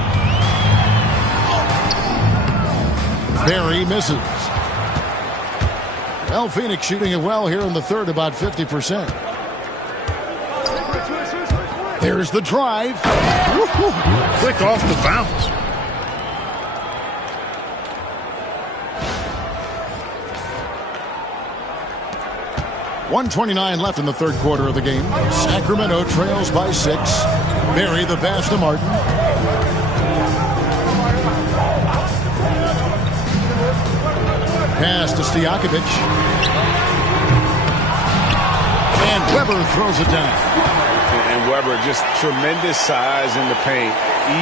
Barry misses. Well, Phoenix shooting it well here in the third, about 50%. There's the drive. Quick off the bounce. .129 left in the third quarter of the game. Sacramento trails by 6. Barry the pass to Martin. Pass to Stojakovic. And Weber throws it down. And Weber, just tremendous size in the paint.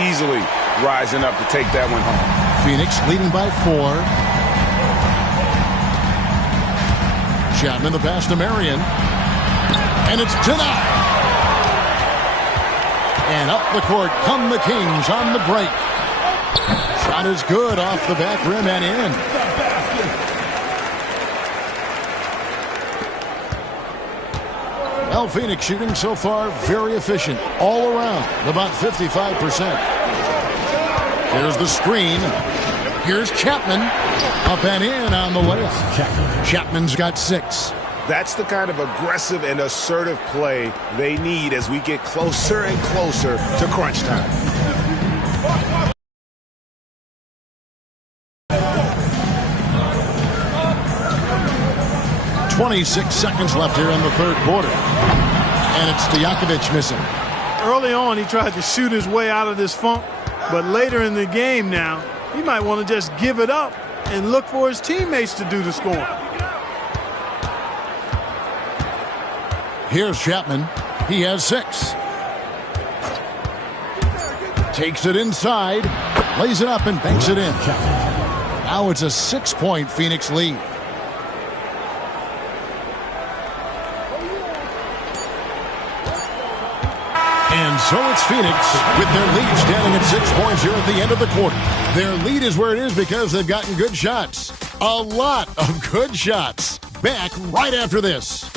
Easily rising up to take that one home. Phoenix leading by 4. Chapman the pass to Marion. And it's denied. And up the court come the Kings on the break. Shot is good off the back rim and in. Well, Phoenix shooting so far very efficient all around, about 55%. Here's the screen. Here's Chapman. Up and in on the layup. Chapman's got 6. That's the kind of aggressive and assertive play they need as we get closer and closer to crunch time. .26 seconds left here in the third quarter. And it's Stojakovic missing. Early on, he tried to shoot his way out of this funk. But later in the game now, he might want to just give it up and look for his teammates to do the scoring. Here's Chapman. He has 6. Takes it inside. Lays it up and banks it in. Now it's a 6-point Phoenix lead. And so it's Phoenix with their lead standing at 6 points here at the end of the quarter. Their lead is where it is because they've gotten good shots. A lot of good shots. Back right after this.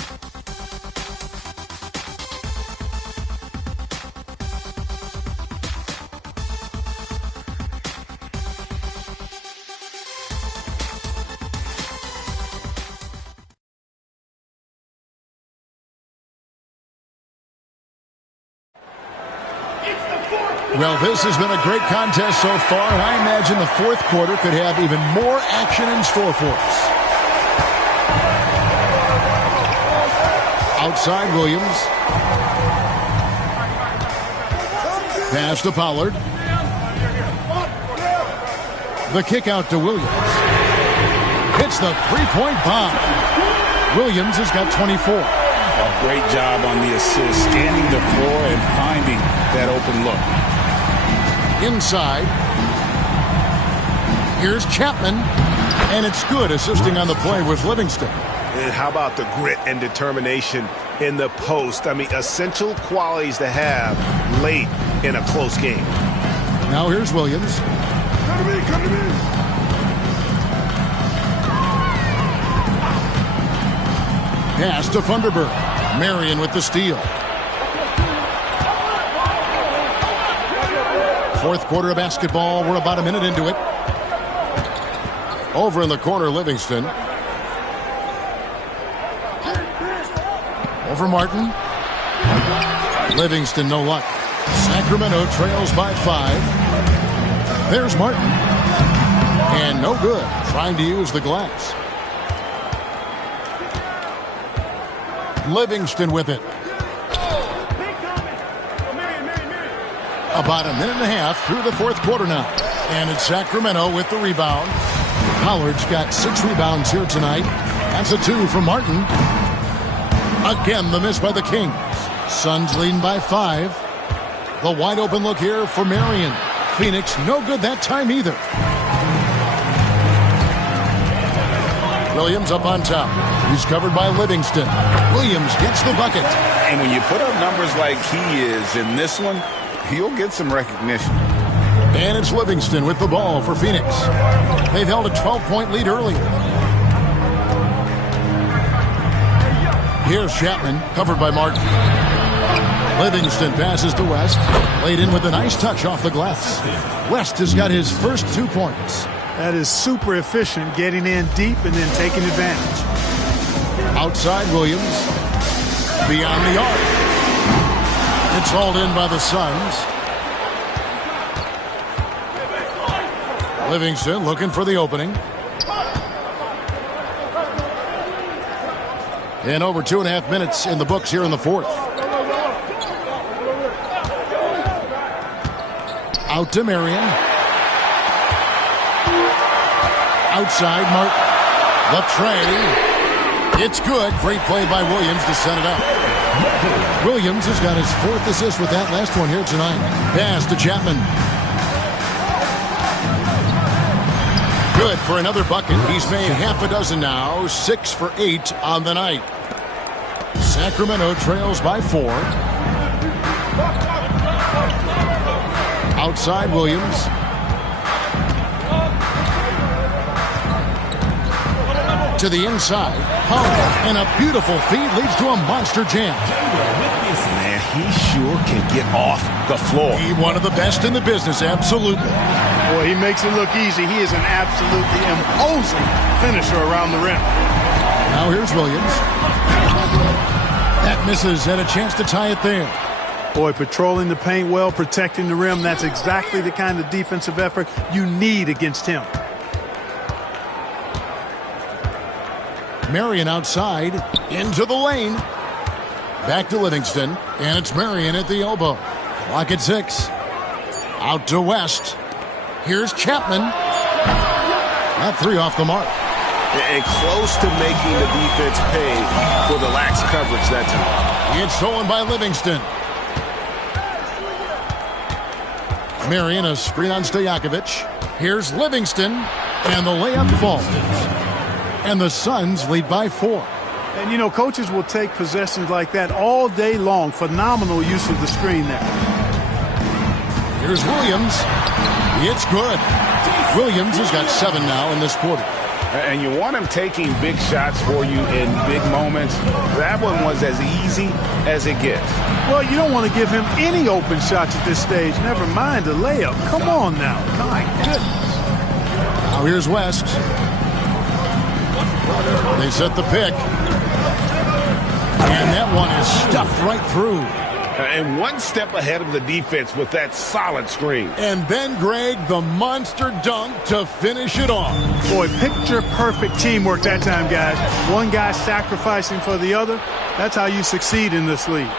Well, this has been a great contest so far, and I imagine the fourth quarter could have even more action in store for us. Outside Williams. Pass to Pollard. The kick out to Williams. Hits the three-point bomb. Williams has got 24. A great job on the assist, scanning the floor and finding that open look. Inside. Here's Chapman. And it's good, assisting on the play with Livingston. And how about the grit and determination in the post? I mean, essential qualities to have late in a close game. Now here's Williams. Come to me, come to me. Pass to Funderburg. Marion with the steal. Fourth quarter of basketball. We're about a minute into it. Over in the corner, Livingston. Over Martin. Livingston, no luck. Sacramento trails by 5. There's Martin. And no good. Trying to use the glass. Livingston with it. About a minute and a half through the fourth quarter now. And it's Sacramento with the rebound. Pollard's got 6 rebounds here tonight. That's a 2 from Martin. Again, the miss by the Kings. Suns leading by 5. The wide open look here for Marion. Phoenix, no good that time either. Williams up on top. He's covered by Livingston. Williams gets the bucket. And when you put up numbers like he is in this one, he'll get some recognition. And it's Livingston with the ball for Phoenix. They've held a 12-point lead earlier. Here's Chapman, covered by Martin. Livingston passes to West. Laid in with a nice touch off the glass. West has got his first 2 points. That is super efficient, getting in deep and then taking advantage. Outside Williams. Beyond the arc. It's hauled in by the Suns. Livingston looking for the opening. And over 2.5 minutes in the books here in the fourth. Out to Marion. Outside Martin. The tray. It's good. Great play by Williams to set it up. Williams has got his 4th assist with that last one here tonight. Pass to Chapman. Good for another bucket. He's made half a dozen now. 6 for 8 on the night. Sacramento trails by 4. Outside Williams. To the inside. And a beautiful feed leads to a monster jam. Man, he sure can get off the floor. He one of the best in the business, absolutely. Boy, he makes it look easy. He is an absolutely imposing finisher around the rim. Now here's Williams. That misses, had a chance to tie it there. Boy, patrolling the paint well, protecting the rim, that's exactly the kind of defensive effort you need against him. Marion outside, into the lane. Back to Livingston, and it's Marion at the elbow. Clock at 6. Out to West. Here's Chapman. That 3 off the mark. And close to making the defense pay for the lax coverage that time. It's stolen by Livingston. Marion, a screen on Stojakovic. Here's Livingston, and the layup falls. And the Suns lead by 4. And, you know, coaches will take possessions like that all day long. Phenomenal use of the screen there. Here's Williams. It's good. Williams has got 7 now in this quarter. And you want him taking big shots for you in big moments. That one was as easy as it gets. Well, you don't want to give him any open shots at this stage. Never mind a layup. Come on now. My goodness. Now here's West. They set the pick. And that one is stuffed right through. And one step ahead of the defense with that solid screen. And then Greg, the monster dunk to finish it off. Boy, picture-perfect teamwork that time, guys. One guy sacrificing for the other. That's how you succeed in this league.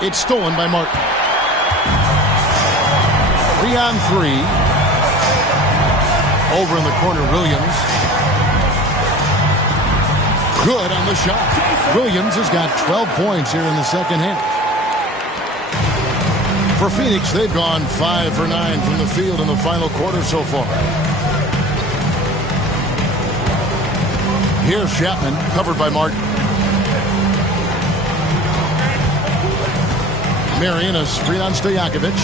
It's stolen by Martin. 3 on 3. Over in the corner, Williams. Good on the shot. Williams has got 12 points here in the second half. For Phoenix, they've gone 5 for 9 from the field in the final quarter so far. Here's Chapman, covered by Martin. Marion, a screen on Stojakovic.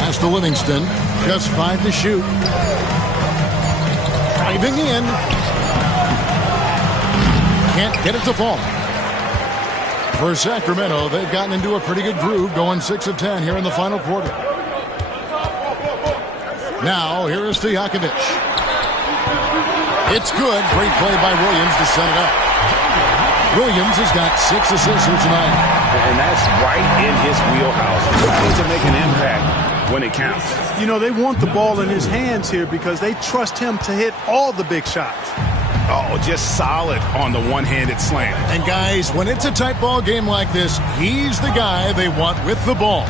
Pass to Livingston. Just 5 to shoot. Driving in. Can't get it to fall. For Sacramento, they've gotten into a pretty good groove, going 6 of 10 here in the final quarter. Now, here is Stojakovic. It's good. Great play by Williams to set it up. Williams has got 6 assists here tonight. And that's right in his wheelhouse. Looking to make an impact when it counts. You know, they want the ball in his hands here because they trust him to hit all the big shots. Oh, just solid on the one-handed slam. And guys, when it's a tight ball game like this, he's the guy they want with the ball.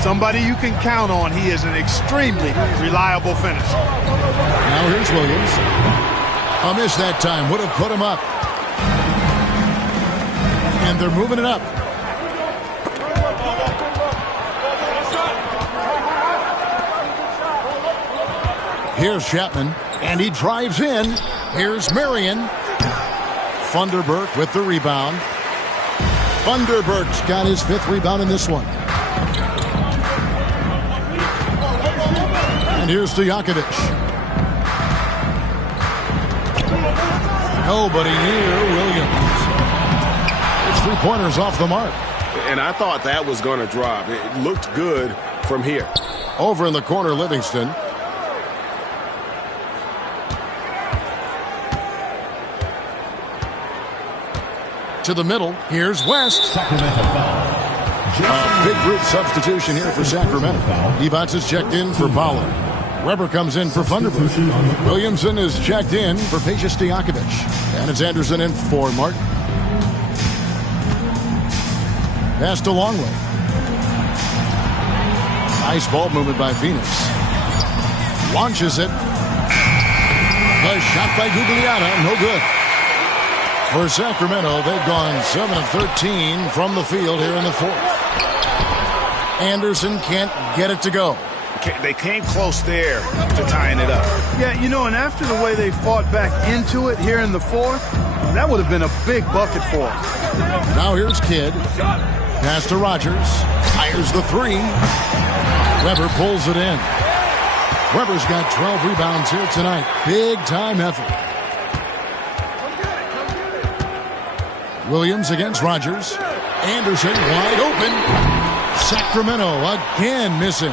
Somebody you can count on. He is an extremely reliable finisher. Now here's Williams. A miss that time. Would have put him up. And they're moving it up. Here's Chapman. And he drives in. Here's Marion. Funderburk with the rebound. Funderburk's got his 5th rebound in this one. And here's Stojakovic. Nobody near Williams. It's 3-pointers off the mark. And I thought that was going to drop. It looked good from here. Over in the corner, Livingston. To the middle. Here's West. Sacramento foul. Big group substitution here for Sacramento. Divac is checked in for Pollard. Weber comes in for Thunderbird. Williamson is checked in for Peja Stojakovic. And it's Anderson in for Martin. Pass to Longley. Nice ball movement by Phoenix. Launches it. A shot by Gugliotta. No good. For Sacramento, they've gone 7 of 13 from the field here in the fourth. Anderson can't get it to go. They came close there to tying it up. Yeah, you know, and after the way they fought back into it here in the fourth, that would have been a big bucket for them. Now here's Kidd. Pass to Rogers. Fires the three. Weber pulls it in. Weber's got 12 rebounds here tonight. Big time effort. Williams against Rogers. Anderson wide open. Sacramento again missing.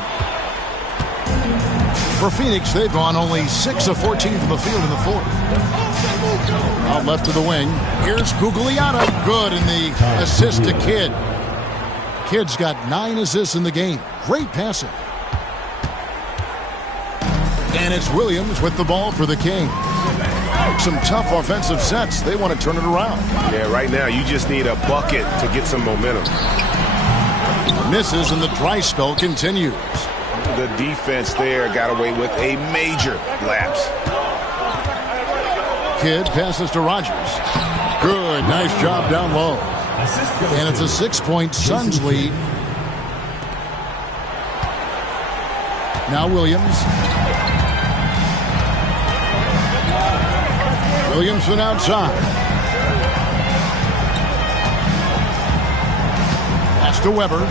For Phoenix, they've gone only 6 of 14 from the field in the fourth. Out left to the wing. Here's Gugliotta. Good in the assist to Kidd. Kidd's got 9 assists in the game. Great passing. And it's Williams with the ball for the Kings. Some tough offensive sets. They want to turn it around. Yeah, right now you just need a bucket to get some momentum. Misses and the dry spell continues. The defense there got away with a major lapse. Kidd passes to Rogers. Good, nice job down low. And it's a 6-point Suns lead. Now Williams. Williamson outside. Pass to Weber.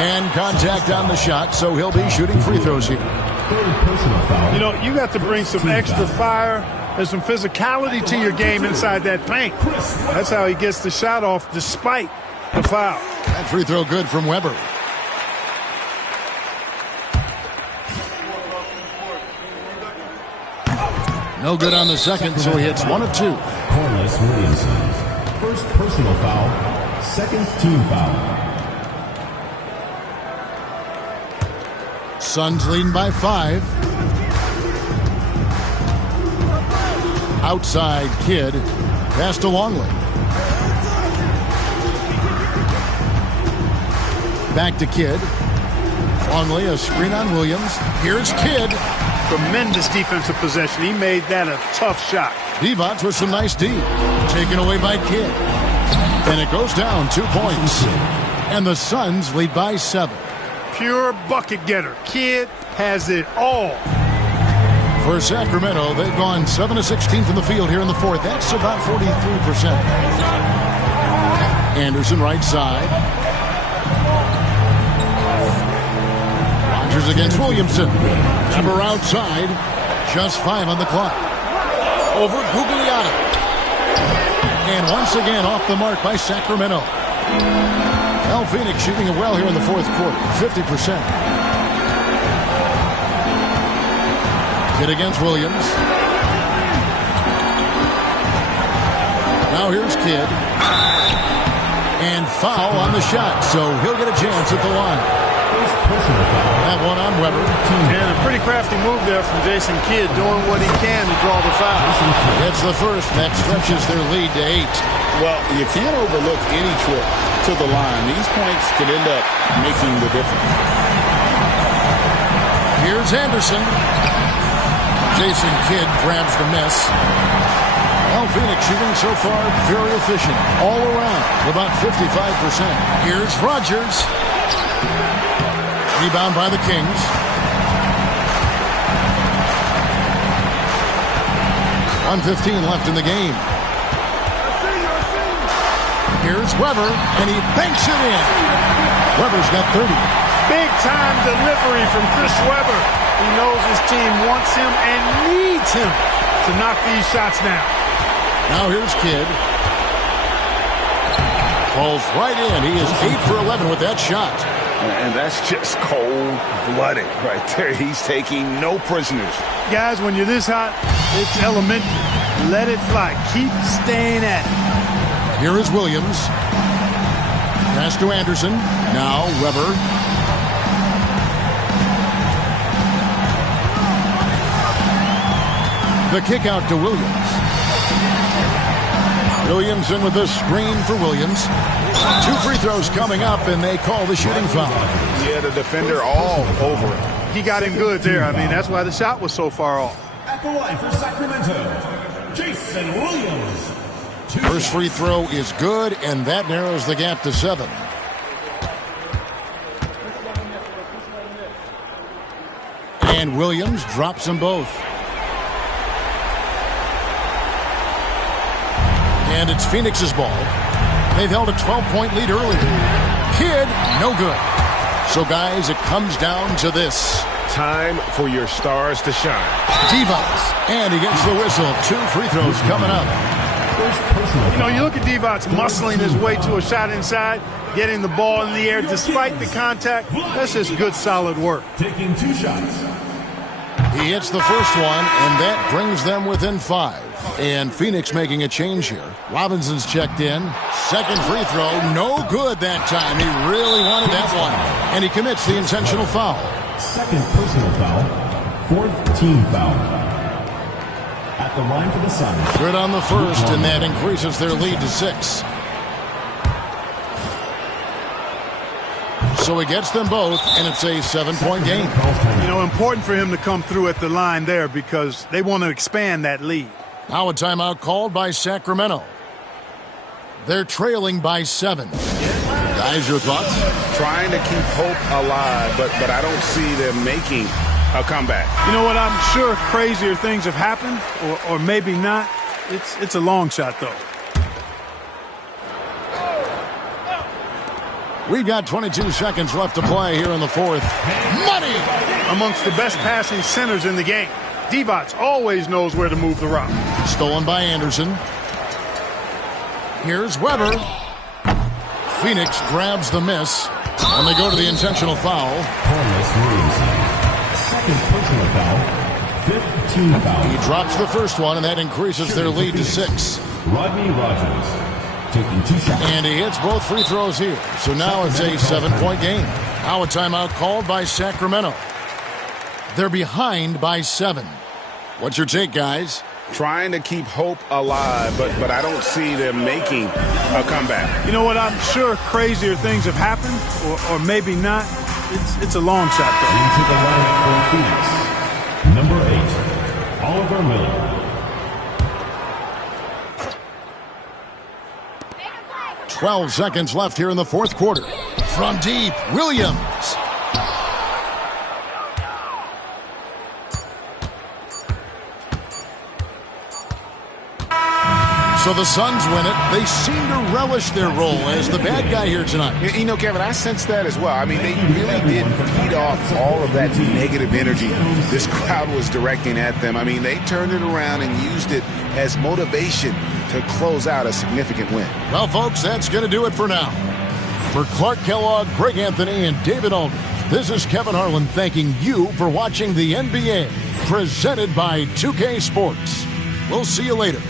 And contact on the shot, so he'll be shooting free throws here. You know, you got to bring some extra fire and some physicality to your game inside that paint. That's how he gets the shot off despite the foul. That free throw good from Weber. No good on the second, so he hits 1 of 2. Corliss Williamson. First personal foul. Second team foul. Suns leading by 5. Outside Kidd. Pass to Longley. Back to Kidd. Longley, a screen on Williams. Here's Kidd. Tremendous defensive possession. He made that a tough shot. Divac with some nice D. Taken away by Kidd. And it goes down 2 points. And the Suns lead by 7. Pure bucket getter. Kidd has it all. For Sacramento, they've gone 7 of 16 from the field here in the fourth. That's about 43%. Anderson right side. Rogers against Williamson. Number outside. Just 5 on the clock. Over Gugliotta. And once again off the mark by Sacramento. Well, Phoenix shooting it well here in the fourth quarter. 50%. Kidd against Williams. Now here's Kidd. And foul on the shot, so he'll get a chance at the line. That one on Weber. And a pretty crafty move there from Jason Kidd, doing what he can to draw the foul. It's the first. That stretches their lead to 8. Well, you can't overlook any trip to the line. These points could end up making the difference. Here's Anderson. Jason Kidd grabs the miss. Well, Phoenix shooting so far very efficient all around, about 55%. Here's Rogers. Rebound by the Kings. .115 left in the game. Here's Weber, and he banks it in. Weber's got 30. Big-time delivery from Chris Webber. He knows his team wants him and needs him to knock these shots down. Now here's Kidd. Falls right in. He is 8 for 11 with that shot. And that's just cold-blooded right there. He's taking no prisoners. Guys, when you're this hot, it's elementary. Let it fly. Keep staying at it. Here is Williams. Pass to Anderson. Now Webber. The kick out to Williams. Williams in with the screen for Williams. 2 free throws coming up, and they call the shooting foul. Yeah, the defender all over him. He got him good there. I mean, that's why the shot was so far off. At the line for Sacramento, Jason Williams. First free throw is good, and that narrows the gap to 7. And Williams drops them both. And it's Phoenix's ball. They've held a 12-point lead earlier. Kidd, no good. So, guys, it comes down to this. Time for your stars to shine. Divac, and he gets the whistle. 2 free throws coming up. You know, you look at Divac muscling his way to a shot inside, getting the ball in the air despite the contact. That's just good, solid work. Taking 2 shots. He hits the first one, and that brings them within 5. And Phoenix making a change here. Robinson's checked in. Second free throw, no good that time. He really wanted that one. And he commits the intentional foul. Second personal foul. 4th team foul. At the line for the Suns. Good on the first, and that increases their lead to 6. So he gets them both, and it's a 7-point game. You know, important for him to come through at the line there because they want to expand that lead. Now a timeout called by Sacramento. They're trailing by 7. Guys, your thoughts? Trying to keep hope alive, but I don't see them making a comeback. You know what? I'm sure crazier things have happened, or maybe not. It's a long shot, though. We've got 22 seconds left to play here in the 4th. Money! Amongst the best passing centers in the game. Divac always knows where to move the rock. Stolen by Anderson. Here's Webber. Phoenix grabs the miss, and they go to the intentional foul. Carlos Williamson. Second personal foul. 5th team foul. He drops the first one, and that increases their lead to 6. Rodney Rogers. Taking 2 shots. And he hits both free throws here. So now it's a 7-point game. Now a timeout called by Sacramento. They're behind by 7. What's your take, guys? Trying to keep hope alive, but I don't see them making a comeback. You know what? I'm sure crazier things have happened, or maybe not. It's a long shot, though. Into the lineup for Phoenix. Number 8, Oliver Miller. .12 seconds left here in the 4th quarter. From deep, Williams. So the Suns win it. They seem to relish their role as the bad guy here tonight. You know, Kevin, I sense that as well. I mean, they really did feed off all of that negative energy this crowd was directing at them. I mean, they turned it around and used it as motivation to close out a significant win. Well, folks, that's going to do it for now. For Clark Kellogg, Greg Anthony, and David Aldridge, this is Kevin Harlan thanking you for watching the NBA, presented by 2K Sports. We'll see you later.